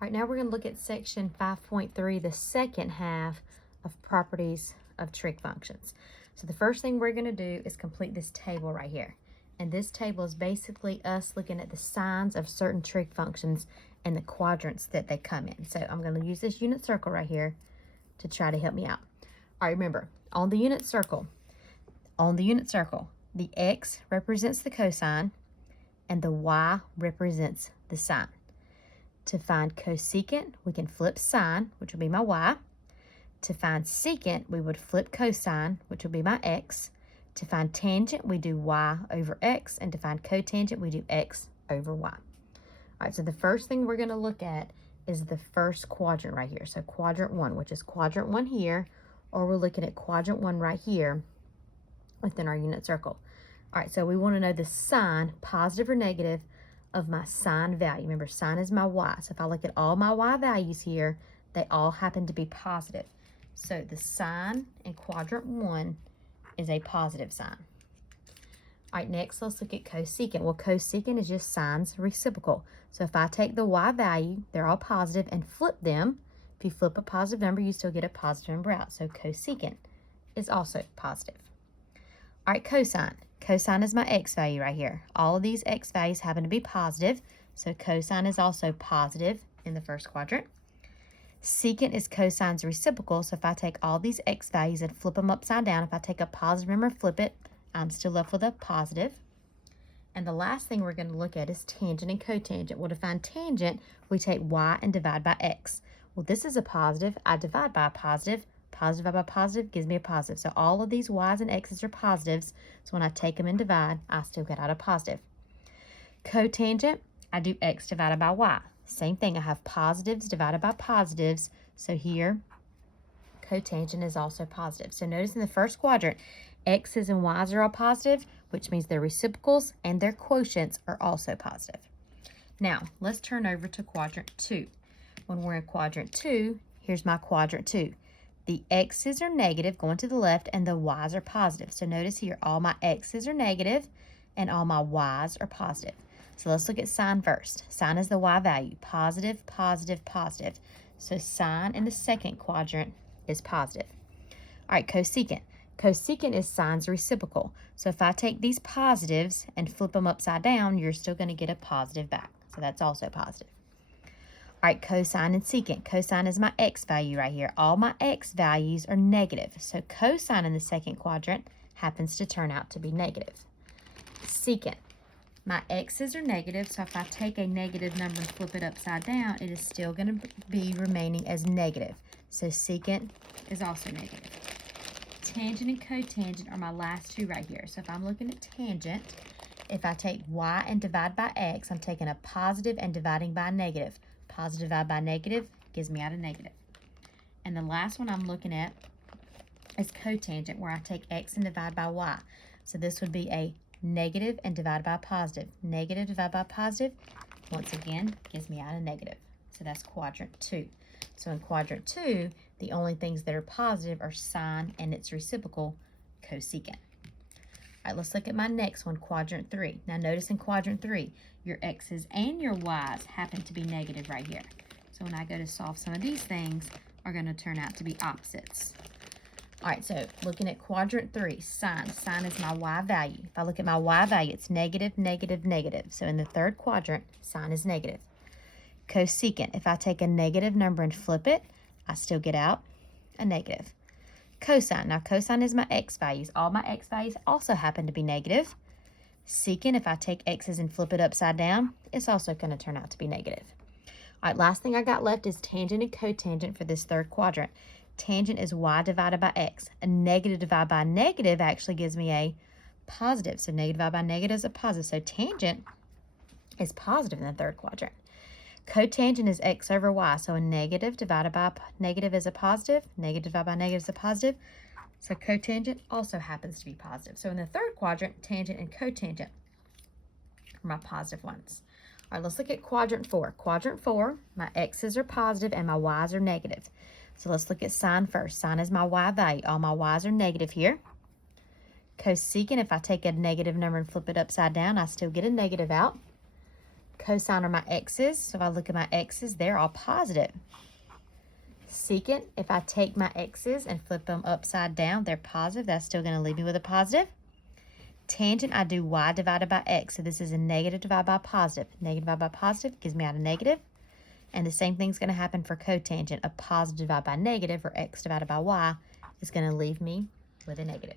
All right, now we're going to look at section 5.3, the second half of properties of trig functions. So the first thing we're going to do is complete this table right here. And this table is basically us looking at the signs of certain trig functions and the quadrants that they come in. So I'm going to use this unit circle right here to try to help me out. All right, remember, on the unit circle, the x represents the cosine and the y represents the sine. To find cosecant, we can flip sine, which will be my y. To find secant, we would flip cosine, which will be my x. To find tangent, we do y over x. And to find cotangent, we do x over y. All right, so the first thing we're going to look at is the first quadrant right here. So quadrant 1, which is quadrant 1 here, or we're looking at quadrant 1 right here within our unit circle. All right, so we want to know the sign, positive or negative, of my sine value. Remember, sine is my y. So if I look at all my y values here, they all happen to be positive. So the sign in quadrant 1 is a positive sign. All right, next let's look at cosecant. Well, cosecant is just sine's reciprocal. So if I take the y value, they're all positive, and flip them, if you flip a positive number, you still get a positive number out. So cosecant is also positive. All right, cosine. Cosine is my x value right here. All of these x values happen to be positive, so cosine is also positive in the first quadrant. Secant is cosine's reciprocal, so if I take all these x values and flip them upside down, if I take a positive number and flip it, I'm still left with a positive. And the last thing we're going to look at is tangent and cotangent. Well, to find tangent, we take y and divide by x. Well, this is a positive. I divide by a positive. Positive divided by positive gives me a positive. So all of these y's and x's are positives. So when I take them and divide, I still get out a positive. Cotangent, I do x divided by y. Same thing, I have positives divided by positives. So here, cotangent is also positive. So notice in the first quadrant, x's and y's are all positive, which means their reciprocals and their quotients are also positive. Now, let's turn over to quadrant 2. When we're in quadrant 2, here's my quadrant 2. The x's are negative going to the left and the y's are positive. So notice here, all my x's are negative and all my y's are positive. So let's look at sine first. Sine is the y value, positive, positive, positive. So sine in the second quadrant is positive. All right, cosecant. Cosecant is sine's reciprocal. So if I take these positives and flip them upside down, you're still going to get a positive back. So that's also positive. All right, cosine and secant. Cosine is my x value right here. All my x values are negative. So cosine in the second quadrant happens to turn out to be negative. Secant. My x's are negative, so if I take a negative number and flip it upside down, it is still going to be remaining as negative. So secant is also negative. Tangent and cotangent are my last two right here. So if I'm looking at tangent, if I take y and divide by x, I'm taking a positive and dividing by a negative. Positive divided by negative gives me out a negative. And the last one I'm looking at is cotangent, where I take x and divide by y. So this would be a negative and divided by a positive. Negative divided by a positive, once again, gives me out a negative. So that's quadrant 2. So in quadrant 2, the only things that are positive are sine and its reciprocal, cosecant. All right, let's look at my next one, quadrant 3. Now notice in quadrant 3, your x's and your y's happen to be negative right here. So when I go to solve some of these things, are going to turn out to be opposites. All right, so looking at quadrant 3, sine. Sine is my y value. If I look at my y value, it's negative, negative, negative. So in the third quadrant, sine is negative. Cosecant, if I take a negative number and flip it, I still get out a negative. Cosine, now cosine is my x values. All my x values also happen to be negative. Secant, if I take x's and flip it upside down, it's also going to turn out to be negative. All right, last thing I got left is tangent and cotangent for this third quadrant. Tangent is y divided by x. A negative divided by negative actually gives me a positive. So negative divided by negative is a positive. So tangent is positive in the third quadrant. Cotangent is x over y. So a negative divided by negative is a positive. Negative divided by negative is a positive. So cotangent also happens to be positive. So in the third quadrant, tangent and cotangent are my positive ones. All right, let's look at quadrant 4. Quadrant 4, my x's are positive and my y's are negative. So let's look at sine first. Sine is my y value. All my y's are negative here. Cosecant, if I take a negative number and flip it upside down, I still get a negative out. cosine are my x's. So if I look at my x's, they're all positive. Secant, if I take my x's and flip them upside down, they're positive. That's still going to leave me with a positive. Tangent, I do y divided by x. So this is a negative divided by positive. Negative divided by positive gives me out a negative. And the same thing's going to happen for cotangent. A positive divided by negative, or x divided by y, is going to leave me with a negative.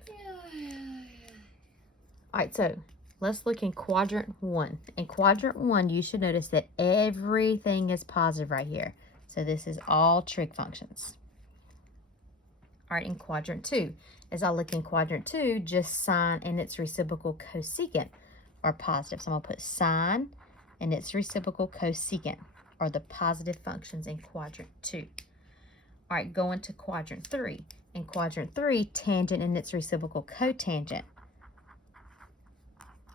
All right, so let's look in quadrant 1. In quadrant 1, you should notice that everything is positive right here. So this is all trig functions. All right, in quadrant 2, as I look in quadrant 2, just sine and its reciprocal cosecant are positive. So I'm going to put sine and its reciprocal cosecant are the positive functions in quadrant 2. All right, going to quadrant 3. In quadrant 3, tangent and its reciprocal cotangent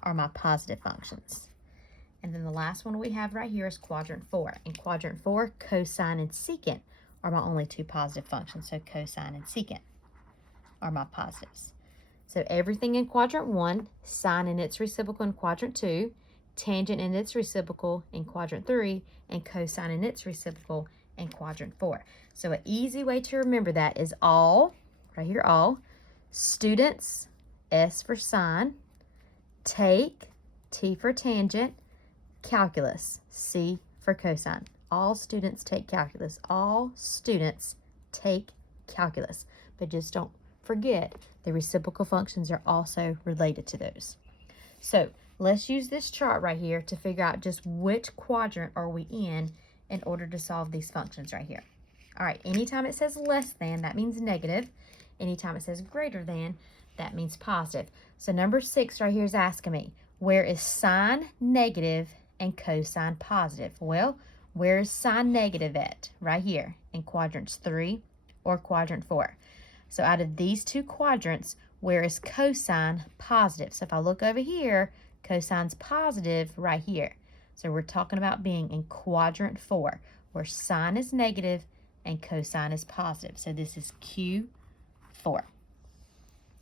are my positive functions. And then the last one we have right here is quadrant 4. In quadrant 4, cosine and secant are my only two positive functions. So cosine and secant are my positives. So everything in quadrant 1, sine and its reciprocal in quadrant 2, tangent and its reciprocal in quadrant 3, and cosine and its reciprocal in quadrant 4. So an easy way to remember that is all, right here, all, students, S for sine, take, T for tangent, calculus, C for cosine. All students take calculus. All students take calculus. But just don't forget the reciprocal functions are also related to those. So let's use this chart right here to figure out just which quadrant are we in order to solve these functions right here. All right, anytime it says less than, that means negative. Anytime it says greater than, that means positive. So number 6 right here is asking me, where is sine negative and cosine positive? Well, where is sine negative at? Right here in quadrants 3 or quadrant 4. So out of these two quadrants, where is cosine positive? So if I look over here, cosine's positive right here. So we're talking about being in quadrant 4, where sine is negative and cosine is positive. So this is Q4. All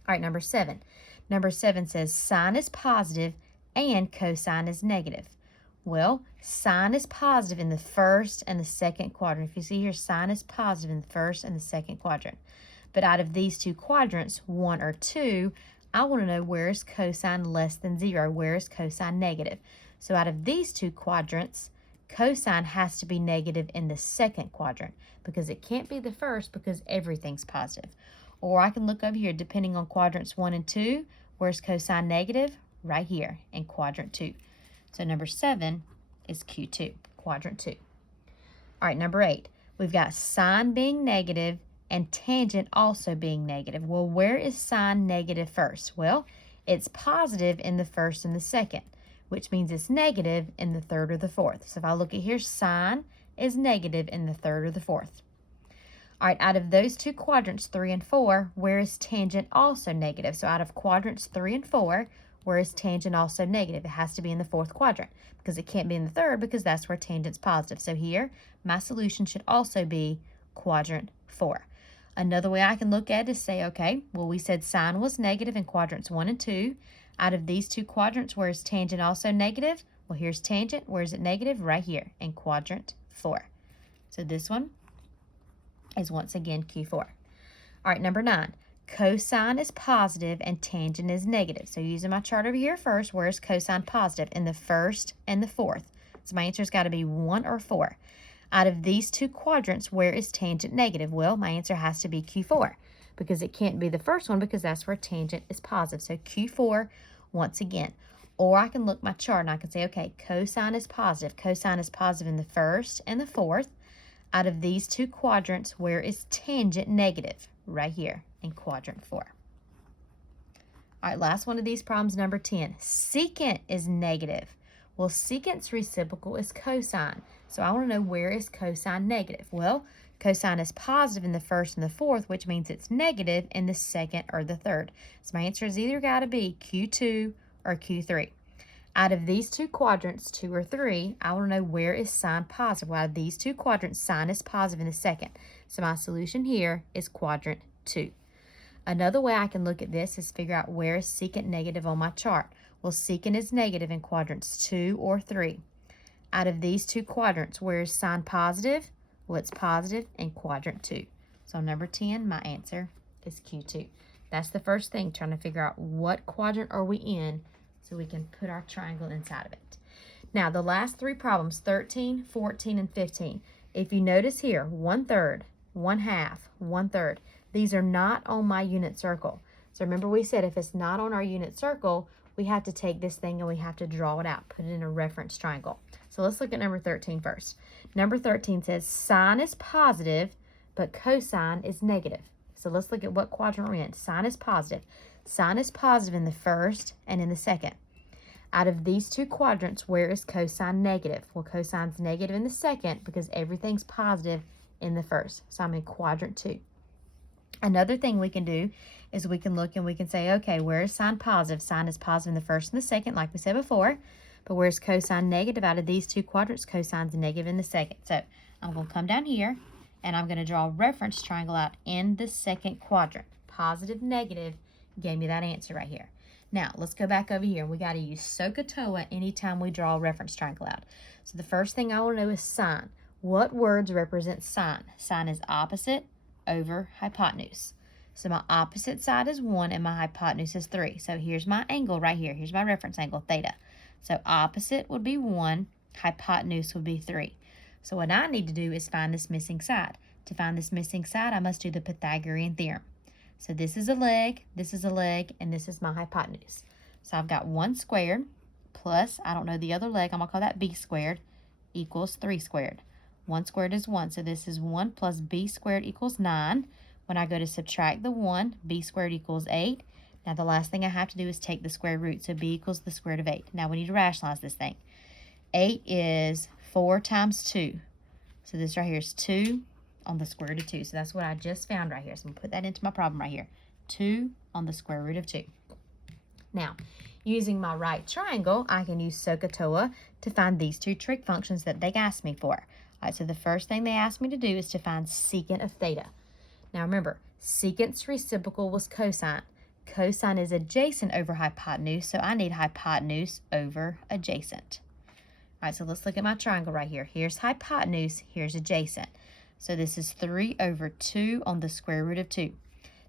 right, number 7. Number 7 says sine is positive and cosine is negative. Well, sine is positive in the first and the second quadrant. If you see here, sine is positive in the first and the second quadrant. But out of these two quadrants, 1 or 2, I want to know where is cosine less than 0, where is cosine negative. So out of these two quadrants, cosine has to be negative in the second quadrant because it can't be the first because everything's positive. Or I can look over here, depending on quadrants 1 and 2, where's cosine negative? Right here in quadrant 2. So number 7 is Q2, quadrant 2. All right, number 8. We've got sine being negative and tangent also being negative. Well, where is sine negative first? Well, it's positive in the first and the second, which means it's negative in the third or the fourth. So if I look at here, sine is negative in the third or the fourth. All right, out of those two quadrants, 3 and 4, where is tangent also negative? So out of quadrants 3 and 4, where is tangent also negative? It has to be in the fourth quadrant because it can't be in the third because that's where tangent's positive. So here, my solution should also be quadrant 4. Another way I can look at it is say, okay, well, we said sine was negative in quadrants 1 and 2. Out of these two quadrants, where is tangent also negative? Well, here's tangent. Where is it negative? Right here in quadrant 4. So this one is once again Q4. All right, number 9. Cosine is positive and tangent is negative. So using my chart over here first, where is cosine positive? In the first and the fourth. So my answer's got to be 1 or 4. Out of these two quadrants, where is tangent negative? Well, my answer has to be Q4 because it can't be the first one because that's where tangent is positive. So Q4 once again. Or I can look my chart and I can say, okay, cosine is positive. Cosine is positive in the first and the fourth. Out of these two quadrants, where is tangent negative? Right here in quadrant 4. All right, last one of these problems, number 10. Secant is negative. Well, secant's reciprocal is cosine. So I want to know where is cosine negative. Well, cosine is positive in the first and the fourth, which means it's negative in the second or the third. So my answer is either got to be Q2 or Q3. Out of these two quadrants, 2 or 3, I want to know where is sine positive. Well, out of these two quadrants, sine is positive in the second. So my solution here is quadrant 2. Another way I can look at this is figure out where is secant negative on my chart. Well, secant is negative in quadrants 2 or 3. Out of these two quadrants, where is sine positive? Well, it's positive in quadrant 2. So number 10, my answer is Q2. That's the first thing, trying to figure out what quadrant are we in so we can put our triangle inside of it. Now, the last 3 problems, 13, 14, and 15. If you notice here, 1/3, 1/2, 1/3. These are not on my unit circle. So remember we said if it's not on our unit circle, we have to take this thing and we have to draw it out, put it in a reference triangle. So let's look at number 13 first. Number 13 says sine is positive, but cosine is negative. So let's look at what quadrant we're in. Sine is positive. Sine is positive in the first and in the second. Out of these two quadrants, where is cosine negative? Well, cosine's negative in the second because everything's positive in the first. So I'm in quadrant 2. Another thing we can do is we can look and we can say, okay, where is sine positive? Sine is positive in the first and the second, like we said before. But where's cosine negative? Out of these two quadrants, cosine's negative in the second. So I'm going to come down here, and I'm going to draw a reference triangle out in the second quadrant. Positive, negative gave me that answer right here. Now, let's go back over here. We got to use SOHCAHTOA anytime we draw a reference triangle out. So the first thing I want to know is sine. What words represent sine? Sine is opposite over hypotenuse. So my opposite side is 1 and my hypotenuse is 3. So here's my angle right here. Here's my reference angle, theta. So opposite would be 1, hypotenuse would be 3. So what I need to do is find this missing side. To find this missing side, I must do the Pythagorean theorem. So this is a leg, and this is my hypotenuse. So I've got 1 squared plus, I don't know the other leg, I'm going to call that b squared, equals 3 squared. 1 squared is 1, so this is 1 plus b squared equals 9. When I go to subtract the 1, b squared equals 8. Now the last thing I have to do is take the square root, so b equals the square root of 8. Now we need to rationalize this thing. 8 is 4 times 2. So this right here is 2 on the square root of 2. So that's what I just found right here. So I'm going to put that into my problem right here. 2 on the square root of 2. Now, using my right triangle, I can use SOHCAHTOA to find these two trig functions that they asked me for. All right, so the first thing they asked me to do is to find secant of theta. Now remember, secant's reciprocal was cosine. Cosine is adjacent over hypotenuse, so I need hypotenuse over adjacent. All right, so let's look at my triangle right here. Here's hypotenuse, here's adjacent. So this is 3 over 2 on the square root of 2.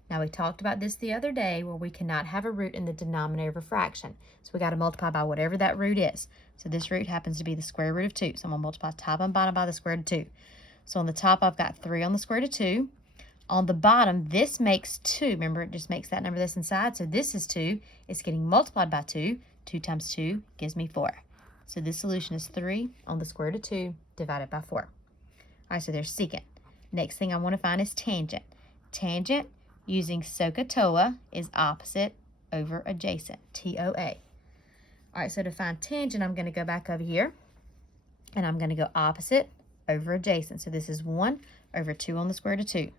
Now we talked about this the other day where we cannot have a root in the denominator of a fraction. So we got to multiply by whatever that root is. So this root happens to be the square root of 2. So I'm going to multiply top and bottom by the square root of 2. So on the top, I've got 3 on the square root of 2. On the bottom, this makes 2. Remember, it just makes that number that's inside. So this is 2. It's getting multiplied by 2. 2 times 2 gives me 4. So this solution is 3 on the square root of 2 divided by 4. All right, so there's secant. Next thing I want to find is tangent. Tangent, using SOHCAHTOA, is opposite over adjacent, TOA. All right, so to find tangent, I'm going to go back over here, and I'm going to go opposite over adjacent. So this is 1 over 2 on the square root of 2.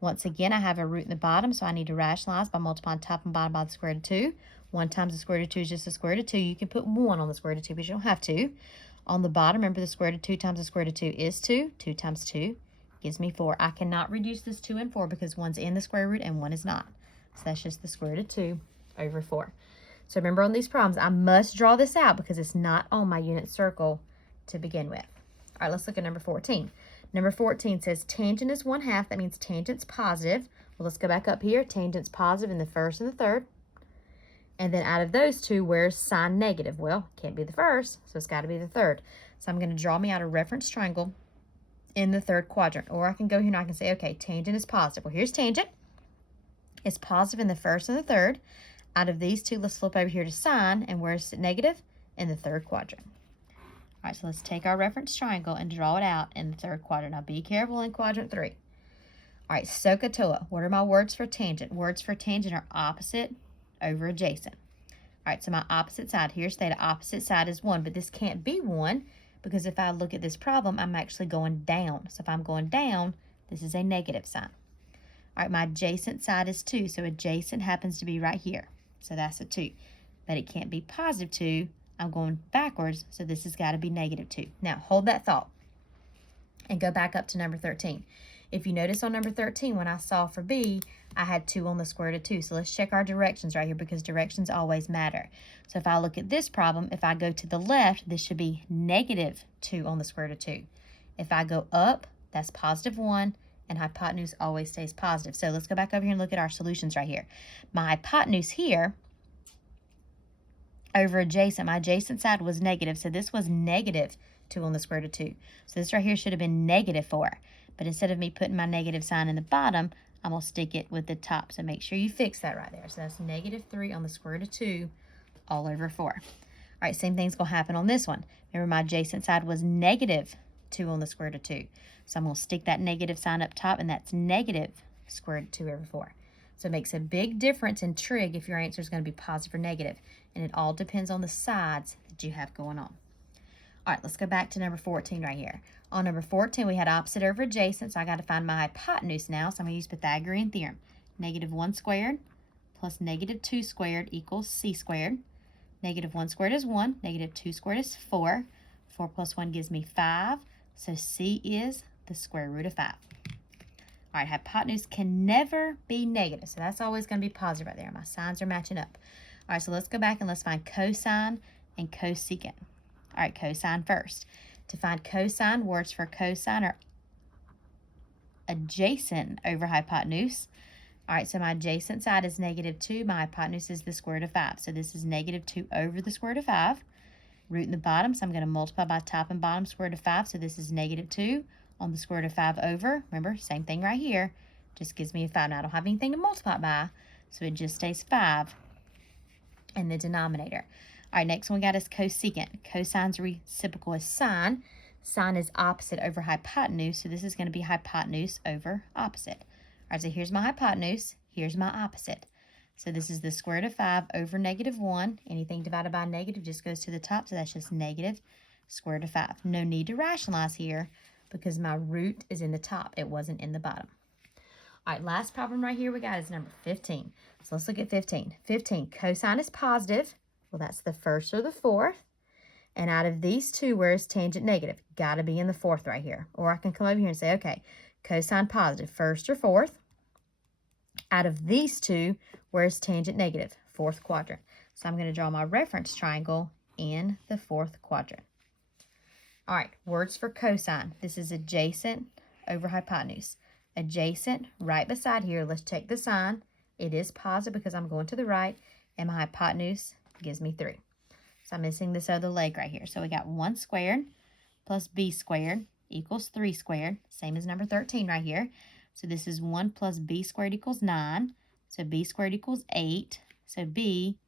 Once again, I have a root in the bottom, so I need to rationalize by multiplying top and bottom by the square root of 2. 1 times the square root of 2 is just the square root of 2. You can put 1 on the square root of 2, but you don't have to. On the bottom, remember the square root of 2 times the square root of 2 is 2. 2 times 2 gives me 4. I cannot reduce this 2 and 4 because one's in the square root and one is not. So that's just the square root of 2 over 4. So remember on these problems, I must draw this out because it's not on my unit circle to begin with. All right, let's look at number 14. Number 14 says tangent is 1/2. That means tangent's positive. Well, let's go back up here. Tangent's positive in the first and the third. And then out of those two, where's sine negative? Well, it can't be the first, so it's got to be the third. So I'm going to draw me out a reference triangle in the third quadrant. Or I can go here and I can say, okay, tangent is positive. Well, here's tangent. It's positive in the first and the third. Out of these two, let's flip over here to sine. And where's it negative? In the third quadrant. All right, so let's take our reference triangle and draw it out in the third quadrant. Now, be careful in quadrant 3. All right, SOHCAHTOA. What are my words for tangent? Words for tangent are opposite over adjacent. All right, so my opposite side, here's theta. Opposite side is 1, but this can't be 1 because if I look at this problem, I'm actually going down. So if I'm going down, this is a negative sign. All right, my adjacent side is 2, so adjacent happens to be right here. So that's a 2, but it can't be positive 2. I'm going backwards, so this has got to be negative 2. Now, hold that thought and go back up to number 13. If you notice on number 13, when I solved for b, I had 2 on the square root of 2. So let's check our directions right here because directions always matter. So if I look at this problem, if I go to the left, this should be negative 2 on the square root of 2. If I go up, that's positive 1, and hypotenuse always stays positive. So let's go back over here and look at our solutions right here. My hypotenuse here over adjacent, my adjacent side was negative, so this was negative 2 on the square root of 2. So this right here should have been negative 4. But instead of me putting my negative sign in the bottom, I'm going to stick it with the top. So make sure you fix that right there. So that's negative 3 on the square root of 2 all over 4. All right, same thing's going to happen on this one. Remember, my adjacent side was negative 2 on the square root of 2. So I'm going to stick that negative sign up top, and that's negative square root of 2 over 4. So it makes a big difference in trig if your answer is going to be positive or negative. And it all depends on the sides that you have going on. All right, let's go back to number 14 right here. On number 14, we had opposite over adjacent, so I got to find my hypotenuse now. So I'm going to use Pythagorean theorem. Negative 1 squared plus negative 2 squared equals c squared. Negative 1 squared is 1. Negative 2 squared is 4. 4 plus 1 gives me 5. So c is the square root of 5. All right, hypotenuse can never be negative, so that's always going to be positive right there. My signs are matching up. All right, so let's go back and let's find cosine and cosecant. All right, cosine first. To find cosine, words for cosine are adjacent over hypotenuse. All right, so my adjacent side is negative 2. My hypotenuse is the square root of 5. So this is negative 2 over the square root of 5. Root in the bottom, so I'm going to multiply by top and bottom square root of 5. So this is negative 2 on the square root of 5 over. Remember, same thing right here. Just gives me a 5. Now, I don't have anything to multiply by, so it just stays 5 in the denominator. All right, next one we got is cosecant. Cosine's reciprocal is sine. Sine is opposite over hypotenuse, so this is going to be hypotenuse over opposite. All right, so here's my hypotenuse. Here's my opposite. So this is the square root of 5 over negative 1. Anything divided by negative just goes to the top, so that's just negative square root of 5. No need to rationalize here because my root is in the top. It wasn't in the bottom. All right, last problem right here we got is number 15. So let's look at 15. 15, cosine is positive. Well, that's the first or the fourth. And out of these two, where is tangent negative? Got to be in the fourth right here. Or I can come over here and say, okay, cosine positive, first or fourth. Out of these two, where is tangent negative? Fourth quadrant. So I'm going to draw my reference triangle in the fourth quadrant. All right, words for cosine. This is adjacent over hypotenuse. Adjacent, right beside here. Let's check the sign. It is positive because I'm going to the right, and my hypotenuse gives me 3. So I'm missing this other leg right here. So we got 1 squared plus b squared equals 3 squared, same as number 13 right here. So this is 1 plus b squared equals 9. So b squared equals 8. So b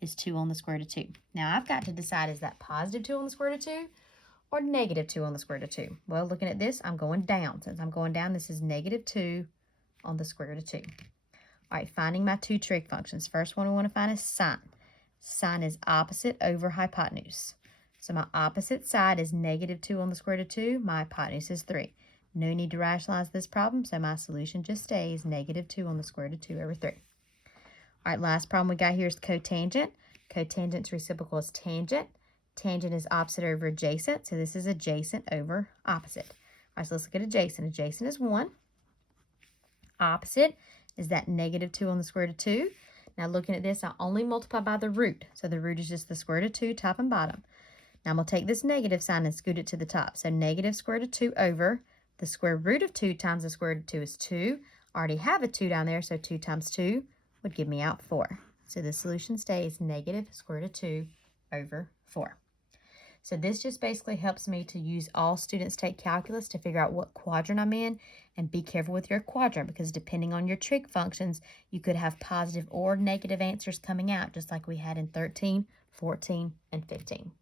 is 2 on the square root of 2. Now I've got to decide, is that positive 2 on the square root of 2 or negative 2 on the square root of 2? Well, looking at this, I'm going down. Since I'm going down, this is negative 2 on the square root of 2. All right, finding my two trig functions. First one I want to find is sine. Sine is opposite over hypotenuse. So my opposite side is negative 2 on the square root of 2. My hypotenuse is 3. No need to rationalize this problem, so my solution just stays negative 2 on the square root of 2 over 3. All right, last problem we got here is cotangent. Cotangent's reciprocal is tangent. Tangent is opposite over adjacent, so this is adjacent over opposite. All right, so let's look at adjacent. Adjacent is 1. Opposite is that negative 2 on the square root of 2. Now looking at this, I only multiply by the root. So the root is just the square root of 2, top and bottom. Now I'm going to take this negative sign and scoot it to the top. So negative square root of 2 over the square root of 2 times the square root of 2 is 2. I already have a 2 down there, so 2 times 2 would give me out 4. So the solution stays negative square root of 2 over 4. So this just basically helps me to use all students take calculus to figure out what quadrant I'm in, and be careful with your quadrant because depending on your trig functions, you could have positive or negative answers coming out just like we had in 13, 14, and 15.